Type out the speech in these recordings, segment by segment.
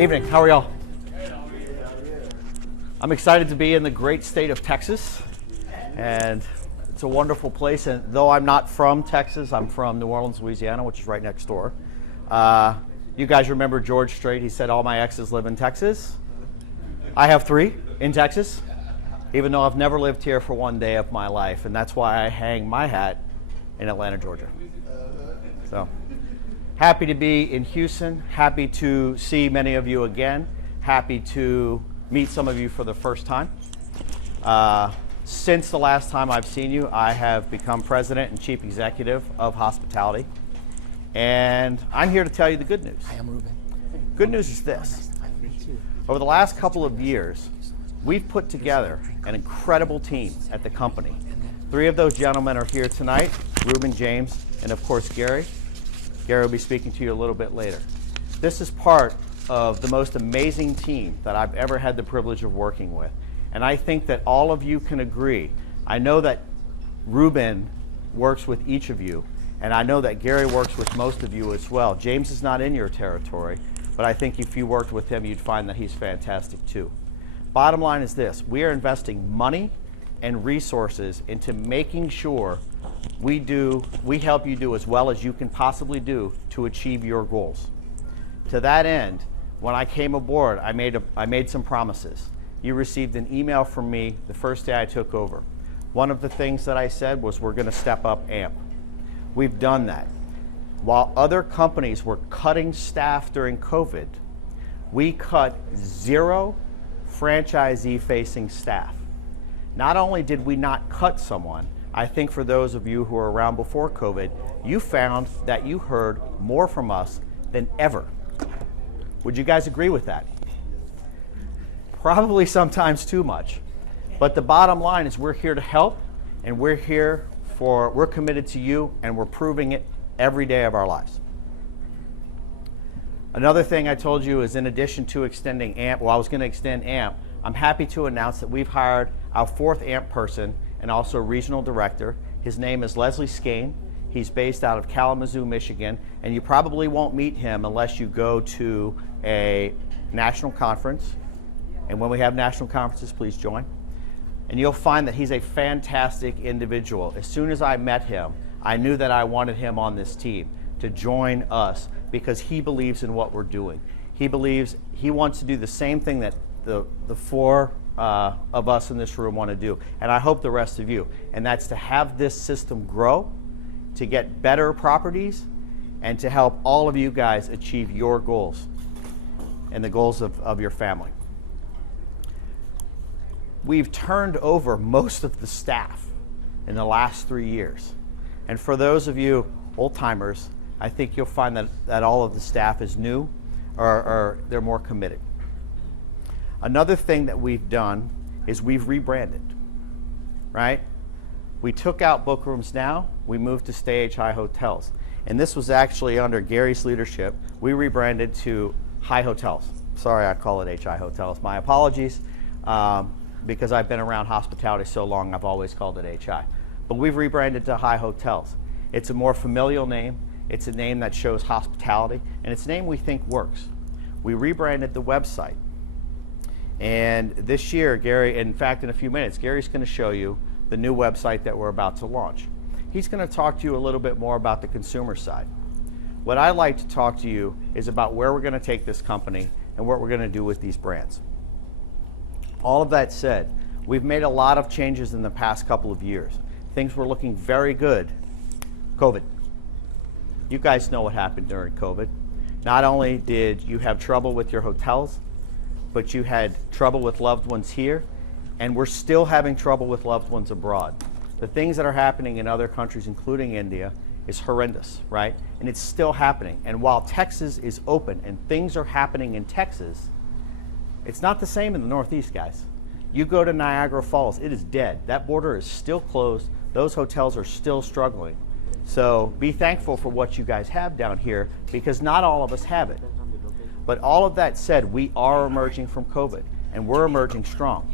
Evening, how are y'all? I'm excited to be in the great state of Texas, and it's a wonderful place. And though I'm not from Texas, I'm from New Orleans, Louisiana, which is right next door. You guys remember George Strait? He said all my exes live in Texas. I have 3 in Texas, even though I've never lived here for one day of my life, and that's why I hang my hat in Atlanta, Georgia. So happy to be in Houston, happy to see many of you again, happy to meet some of you for the first time. Since the last time I've seen you, I have become president and chief executive of hospitality, and I'm here to tell you the good news. Hi, I'm Ruben. Good news is this. Over the last couple of years, we've put together an incredible team at the company. 3 of those gentlemen are here tonight, Ruben, James, and of course Gary. Gary will be speaking to you a little bit later. This is part of the most amazing team that I've ever had the privilege of working with. And I think that all of you can agree. I know that Ruben works with each of you, and I know that Gary works with most of you as well. James is not in your territory, but I think if you worked with him, you'd find that he's fantastic too. Bottom line is this: we are investing money and resources into making sure we help you do as well as you can possibly do to achieve your goals. To that end, when I came aboard, I made some promises. You received an email from me the first day I took over. One of the things that I said was we're going to step up AMP. We've done that. While other companies were cutting staff during COVID, we cut 0 franchisee-facing staff. Not only did we not cut someone, I think for those of you who were around before COVID, you found that you heard more from us than ever. Would you guys agree with that? Probably sometimes too much. But the bottom line is we're here to help, and we're committed to you, and we're proving it every day of our lives. Another thing I told you is in addition to extending AMP, well, I was going to extend AMP, I'm happy to announce that we've hired our 4th AMP person and also regional director. His name is Leslie Skane. He's based out of Kalamazoo, Michigan, and you probably won't meet him unless you go to a national conference. And when we have national conferences, please join. And you'll find that he's a fantastic individual. As soon as I met him, I knew that I wanted him on this team to join us because he believes in what we're doing. He wants to do the same thing that the 4 of us in this room want to do, and I hope the rest of you, and that's to have this system grow, to get better properties, and to help all of you guys achieve your goals and the goals of your family. We've turned over most of the staff in the last 3 years. And for those of you old-timers, I think you'll find that all of the staff is new or they're more committed. Another thing that we've done is we've rebranded, right? We took out Book Rooms Now, we moved to Stay hihotels. And this was actually under Gary's leadership. We rebranded to hihotels. Sorry, I call it hihotels. My apologies. Because I've been around hospitality so long, I've always called it HI. But we've rebranded to hihotels. It's a more familial name. It's a name that shows hospitality, and it's a name we think works. We rebranded the website. And this year, Gary, in fact, in a few minutes, Gary's going to show you the new website that we're about to launch. He's going to talk to you a little bit more about the consumer side. What I'd like to talk to you is about where we're going to take this company and what we're going to do with these brands. All of that said, we've made a lot of changes in the past couple of years. Things were looking very good. COVID. You guys know what happened during COVID. Not only did you have trouble with your hotels, but you had trouble with loved ones here, and we're still having trouble with loved ones abroad. The things that are happening in other countries, including India, is horrendous, right? And it's still happening. And while Texas is open and things are happening in Texas, it's not the same in the Northeast, guys. You go to Niagara Falls, it is dead. That border is still closed. Those hotels are still struggling. So be thankful for what you guys have down here, because not all of us have it. But all of that said, we are emerging from COVID, and we're emerging strong.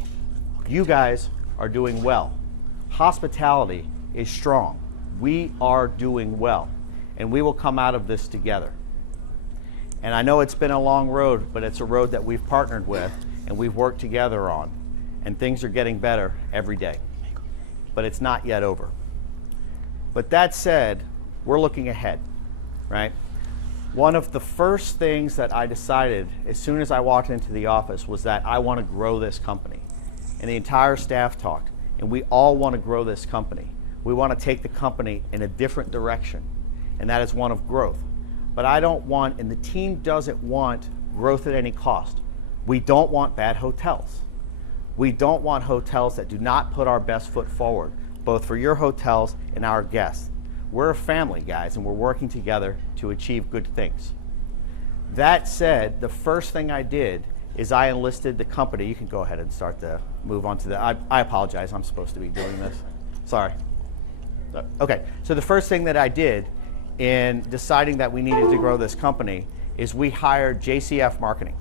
You guys are doing well. Hospitality is strong. We are doing well, and we will come out of this together. And I know it's been a long road, but it's a road that we've partnered with and we've worked together on. And things are getting better every day. But it's not yet over. But that said, we're looking ahead, right? One of the first things that I decided as soon as I walked into the office was that I want to grow this company. And the entire staff talked. And we all want to grow this company. We want to take the company in a different direction. And that is one of growth. But I don't want, and the team doesn't want, growth at any cost. We don't want bad hotels. We don't want hotels that do not put our best foot forward, both for your hotels and our guests. We're a family, guys, and we're working together to achieve good things. That said, the first thing I did is I enlisted the company. You can go ahead and start to move on to the, I apologize, I'm supposed to be doing this. Sorry. Okay, so the first thing that I did in deciding that we needed to grow this company is we hired JCF Marketing.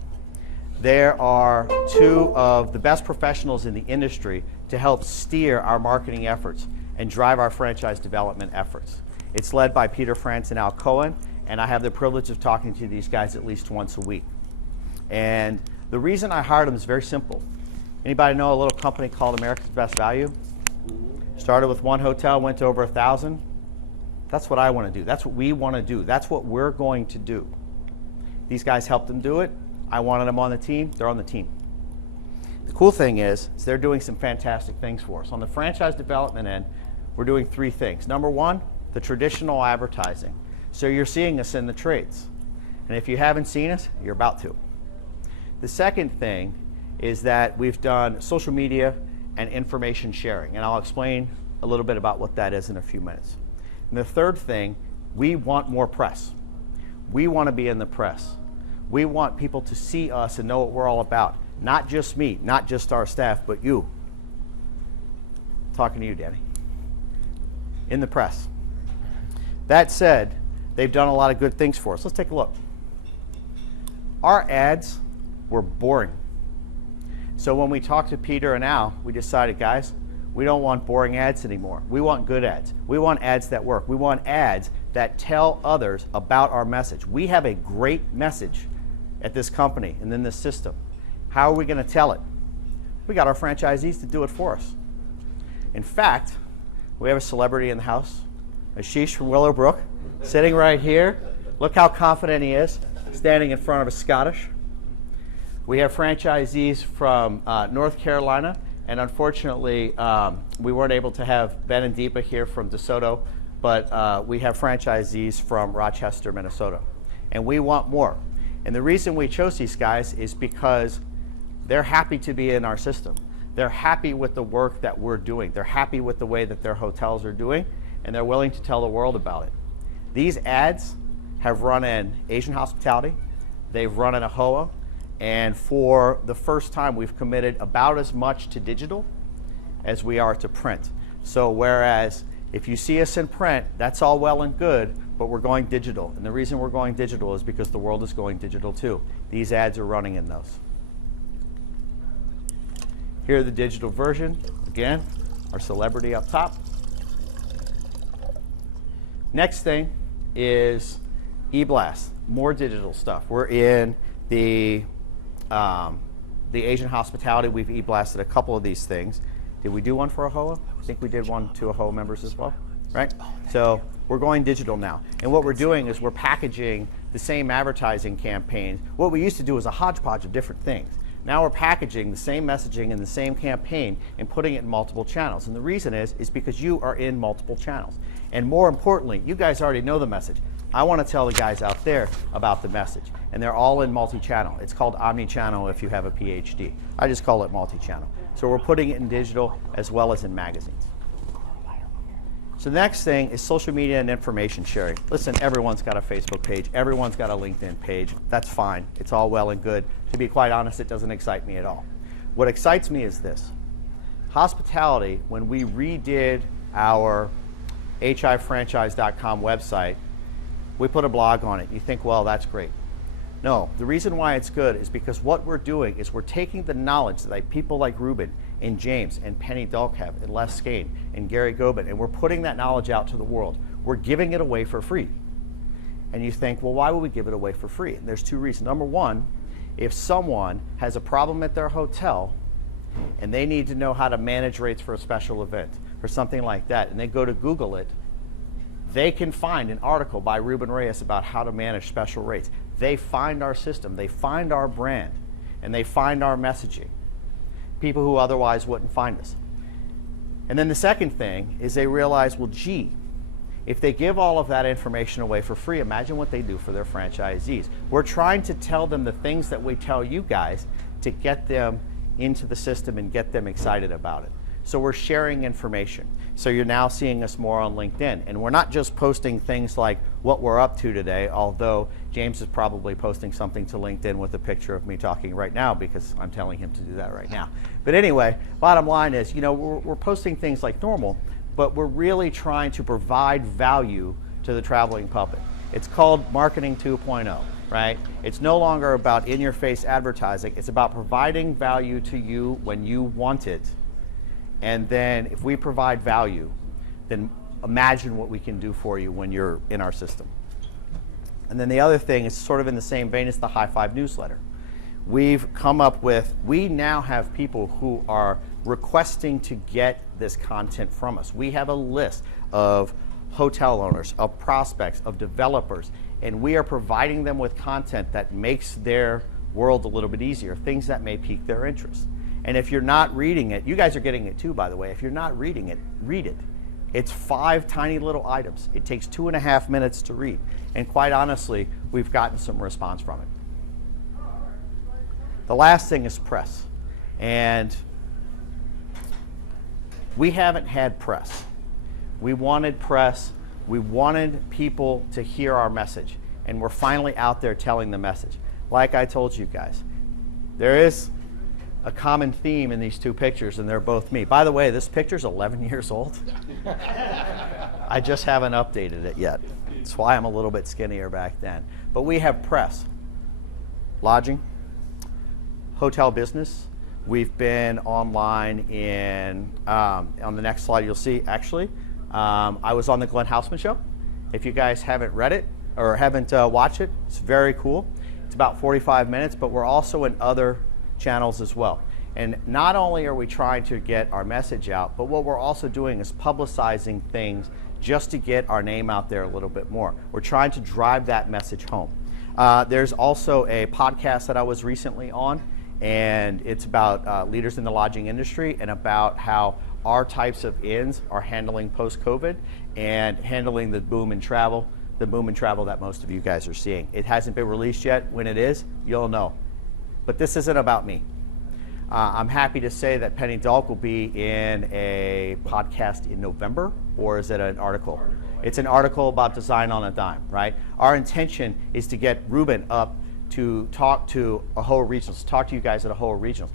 There are two of the best professionals in the industry to help steer our marketing efforts and drive our franchise development efforts. It's led by Peter France and Al Cohen, and I have the privilege of talking to these guys at least once a week. And the reason I hired them is very simple. Anybody know a little company called America's Best Value? Started with one hotel, went to over 1,000. That's what I want to do. That's what we want to do. That's what we're going to do. These guys helped them do it. I wanted them on the team. They're on the team. The cool thing is they're doing some fantastic things for us. On the franchise development end, we're doing three things. Number one, the traditional advertising. So you're seeing us in the trades. And if you haven't seen us, you're about to. The second thing is that we've done social media and information sharing. And I'll explain a little bit about what that is in a few minutes. And the third thing, we want more press. We want to be in the press. We want people to see us and know what we're all about. Not just me, not just our staff, but you. I'm talking to you, Danny. In the press. That said, they've done a lot of good things for us. Let's take a look. Our ads were boring. So when we talked to Peter and Al, we decided, guys, we don't want boring ads anymore. We want good ads. We want ads that work. We want ads that tell others about our message. We have a great message at this company and in this system. How are we going to tell it? We got our franchisees to do it for us. In fact, we have a celebrity in the house, Ashish from Willowbrook, sitting right here. Look how confident he is, standing in front of a Scottish. We have franchisees from North Carolina, and unfortunately, we weren't able to have Ben and Deepa here from DeSoto, but we have franchisees from Rochester, Minnesota. And we want more. And the reason we chose these guys is because they're happy to be in our system. They're happy with the work that we're doing. They're happy with the way that their hotels are doing, and they're willing to tell the world about it. These ads have run in Asian hospitality, they've run in AHOA, and for the first time we've committed about as much to digital as we are to print. So whereas if you see us in print, that's all well and good, but we're going digital. And the reason we're going digital is because the world is going digital too. These ads are running in those. Here are the digital version. Again, our celebrity up top. Next thing is eBlast, more digital stuff. We're in the Asian hospitality. We've eBlasted a couple of these things. Did we do one for AHOA? I think we did one to AHOA members as well, right? So we're going digital now. And what we're doing is we're packaging the same advertising campaigns. What we used to do was a hodgepodge of different things. Now we're packaging the same messaging in the same campaign and putting it in multiple channels. And the reason is because you are in multiple channels. And more importantly, you guys already know the message. I want to tell the guys out there about the message. And they're all in multi-channel. It's called omni-channel if you have a PhD. I just call it multi-channel. So we're putting it in digital as well as in magazines. So the next thing is social media and information sharing. Listen, everyone's got a Facebook page. Everyone's got a LinkedIn page. That's fine. It's all well and good. To be quite honest, it doesn't excite me at all. What excites me is this. Hospitality, when we redid our hifranchise.com website, we put a blog on it. You think, well, that's great. No, the reason why it's good is because what we're doing is we're taking the knowledge that people like Ruben and James and Penny Dalkhev and Les Skane and Gary Gobin, and we're putting that knowledge out to the world. We're giving it away for free. And you think, well, why would we give it away for free? And there's two reasons. Number one, if someone has a problem at their hotel and they need to know how to manage rates for a special event or something like that, and they go to Google it, they can find an article by Ruben Reyes about how to manage special rates. They find our system, they find our brand, and they find our messaging. People who otherwise wouldn't find us. And then the second thing is they realize, well, gee, if they give all of that information away for free, imagine what they do for their franchisees. We're trying to tell them the things that we tell you guys to get them into the system and get them excited about it. So we're sharing information. So you're now seeing us more on LinkedIn. And we're not just posting things like what we're up to today, although James is probably posting something to LinkedIn with a picture of me talking right now because I'm telling him to do that right now. But anyway, bottom line is, you know, we're posting things like normal, but we're really trying to provide value to the traveling public. It's called Marketing 2.0, right? It's no longer about in-your-face advertising. It's about providing value to you when you want it. And then if we provide value, then imagine what we can do for you when you're in our system. And then the other thing is sort of in the same vein as the High Five newsletter. We've come up with, we now have people who are requesting to get this content from us. We have a list of hotel owners, of prospects, of developers, and we are providing them with content that makes their world a little bit easier, things that may pique their interest. And if you're not reading it, you guys are getting it too, by the way. If you're not reading it, read it. It's 5 tiny little items. It takes 2.5 minutes to read. And quite honestly, we've gotten some response from it. The last thing is press. And we haven't had press. We wanted press. We wanted people to hear our message. And we're finally out there telling the message. Like I told you guys, there is a common theme in these two pictures, and they're both me. By the way, this picture's 11 years old. I just haven't updated it yet. That's why I'm a little bit skinnier back then. But we have press, lodging, hotel business. We've been online in, on the next slide you'll see, actually, I was on the Glenn Houseman show. If you guys haven't read it or haven't watched it, it's very cool. It's about 45 minutes, but we're also in other channels as well. And not only are we trying to get our message out, but what we're also doing is publicizing things just to get our name out there a little bit more. We're trying to drive that message home. There's also a podcast that I was recently on, and it's about leaders in the lodging industry and about how our types of inns are handling post-COVID and handling the boom in travel that most of you guys are seeing. It hasn't been released yet. When it is, you'll know. But this isn't about me. I'm happy to say that Penny Dalk will be in a podcast in November, or is it an article? It's an article about design on a dime, right? Our intention is to get Ruben up to talk to AHOA Regionals, talk to you guys at AHOA Regionals.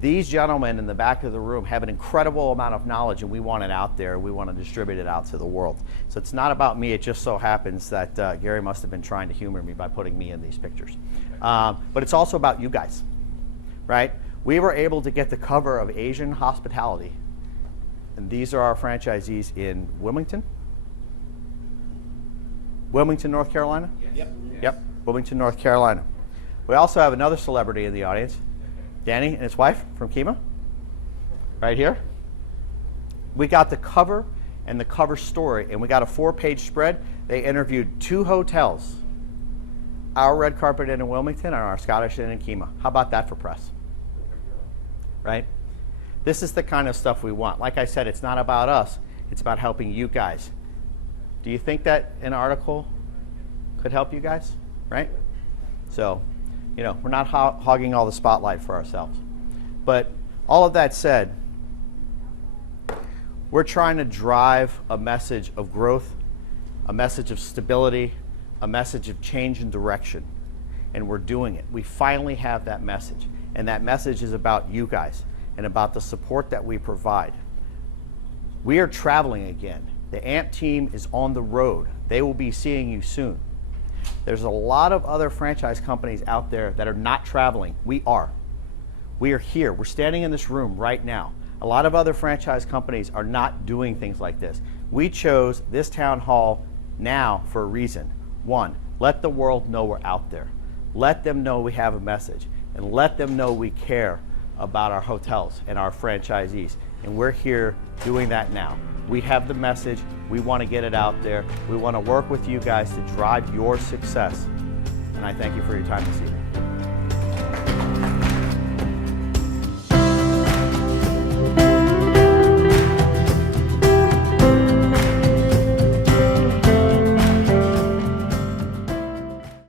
These gentlemen in the back of the room have an incredible amount of knowledge, and we want it out there. We want to distribute it out to the world. So it's not about me. It just so happens that Gary must have been trying to humor me by putting me in these pictures. But it's also about you guys, right? We were able to get the cover of Asian Hospitality, and these are our franchisees in Wilmington, North Carolina? Yep, Wilmington, North Carolina. We also have another celebrity in the audience, Danny and his wife from Kima, right here. We got the cover and the cover story, and we got a 4-page spread. They interviewed 2 hotels, our Red Carpet Inn in Wilmington and our Scottish Inn in Kima. How about that for press? Right? This is the kind of stuff we want. Like I said, it's not about us. It's about helping you guys. Do you think that an article could help you guys? Right? So, you know, we're not hogging all the spotlight for ourselves. But all of that said, we're trying to drive a message of growth, a message of stability, a message of change and direction. And we're doing it. We finally have that message. And that message is about you guys and about the support that we provide. We are traveling again. The AMP team is on the road. They will be seeing you soon. There's a lot of other franchise companies out there that are not traveling. We are. We are here. We're standing in this room right now. A lot of other franchise companies are not doing things like this. We chose this town hall now for a reason. One, let the world know we're out there. Let them know we have a message, and let them know we care about our hotels and our franchisees. And we're here doing that now. We have the message. We want to get it out there. We want to work with you guys to drive your success. And I thank you for your time this evening.